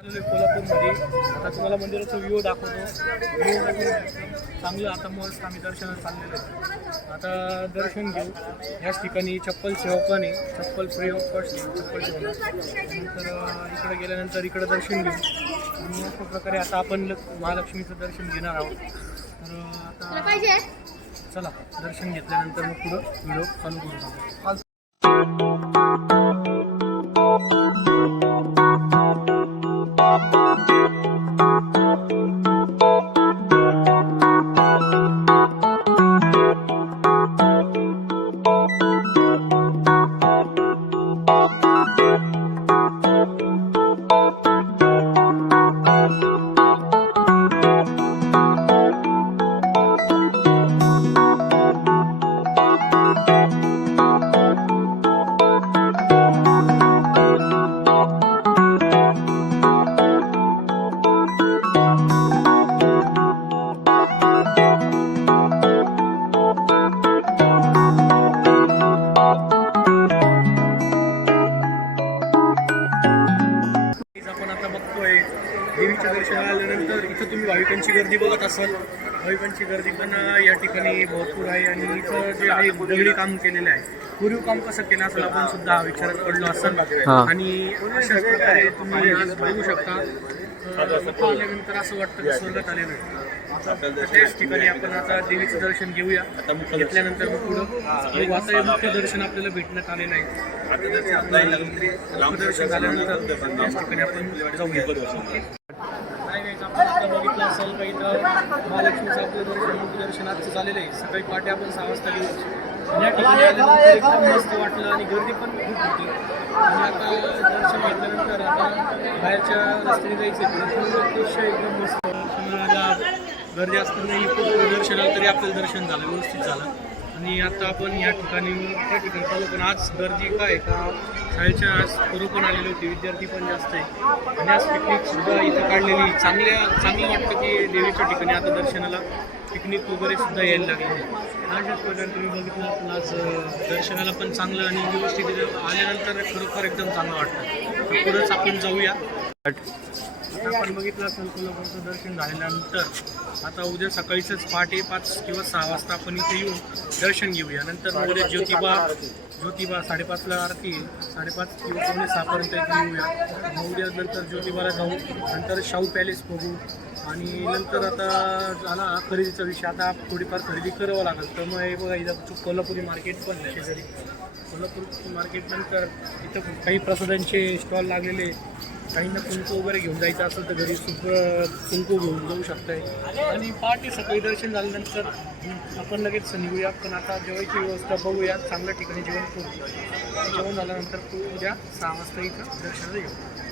कोल्हापूरमध्ये आता तुम्हाला मंदिराचा व्ह्यू दाखवतो. व्ह्यू चांगलं आता मस्त आम्ही दर्शनाला चाललेलो आहे. आता दर्शन घेऊ. ह्याच ठिकाणी चप्पल सेवा पण आहे. चप्पल फ्री ऑफ कॉस्ट चप्पल ठेवलं. नंतर इकडे गेल्यानंतर इकडं दर्शन घेऊ आणि अशा प्रकारे आता आपण महालक्ष्मीचं दर्शन घेणार आहोत. तर आता चला दर्शन घेतल्यानंतर मग पुढं व्हिडिओ चालू करू. देवीच्या दर्शनाला आल्यानंतर इथं तुम्ही भाविकांची गर्दी बघत असाल. भाविकांची गर्दी पण या ठिकाणी भरपूर आहे आणि इथं जे आहे दगडी काम केलेलं आहे. पूर्वी काम कसं केलं असेल आपण सुद्धा विचारात पडलो असेल आणि अशाच प्रकारे तुम्ही आज बघू शकता. आल्यानंतर असं वाटतं की स्वर्गात आलेलं आहे. त्याच ठिकाणी आपण आता देवीचं दर्शन घेऊया. घेतल्यानंतर मग पुढं आता मुख्य दर्शन आपल्याला भेटण्यात आलेलं आहे. दर्शन झाल्यानंतर त्याच ठिकाणी आपण जाऊया. आपण आता बघितलं असेल का इथं महालक्ष्मीचं आपलं दर्शन आजचं झालेलं आहे. सकाळी पहाटे आपण 6 वाजता गेलो. या ठिकाणी आल्यानंतर एकदम मस्त वाटलं आणि गर्दी पण खूप होती. आणि आता दर्शन घेतल्यानंतर आता बाहेरच्या रस्त्याने जायचं अतिशय एकदम मस्त दर्शनाला गर्दी असतानाही खूप दर्शनाला तरी आपलं दर्शन झालं, व्यवस्थित झालं. आणि आता आपण या ठिकाणी त्या ठिकाणी चालू पण आज गर्दी काय का शाळेच्या आज पोरं पण आलेले होते, विद्यार्थी पण जास्त आहे. आणि आज पिकनिकसुद्धा इथं काढलेली चांगलं वाटतं की देवीच्या ठिकाणी आता दर्शनाला पिकनिक वगैरे सुद्धा यायला लागले. अशाच प्रकारे तुम्ही बघितलं असेल आज दर्शनाला पण चांगलं आणि व्यवस्थित आल्यानंतर खरोखर एकदम चांगलं वाटतं. तर पुढंच आपण जाऊया. आता आपण बघितलं असेल कोल्हापूरचं दर्शन झाल्यानंतर आता उद्या सकाळीच पहाटे 5 किंवा 6 वाजता आपण इथे येऊन दर्शन घेऊया. नंतर मग उद्या ज्योतिबा 5:30ला आरती 5:30 किंवा 5:45पर्यंत इथे येऊया. मग उद्या नंतर ज्योतिबाला जाऊ. नंतर शाहू पॅलेस बघू आणि नंतर आता झाला खरेदीचा विषय. आता थोडीफार खरेदी करावं लागेल. तर मग हे बघा इथं कोल्हापुरी मार्केट पण आहे शेजारी. कोल्हापूर मार्केट नंतर इथं काही प्रसादांचे स्टॉल लागलेले. काहींना कुंकू वगैरे घेऊन जायचं असेल तर घरी कुंकू घेऊन जाऊ शकताय. आणि पहाटे सकाळी दर्शन झाल्यानंतर आपण लगेच निघूया. पण आता जेवायची व्यवस्था बघूया. चांगल्या ठिकाणी जेवण करू. जेवण झाल्यानंतर उद्या 6 वाजता इथं दर्शनाला येऊ.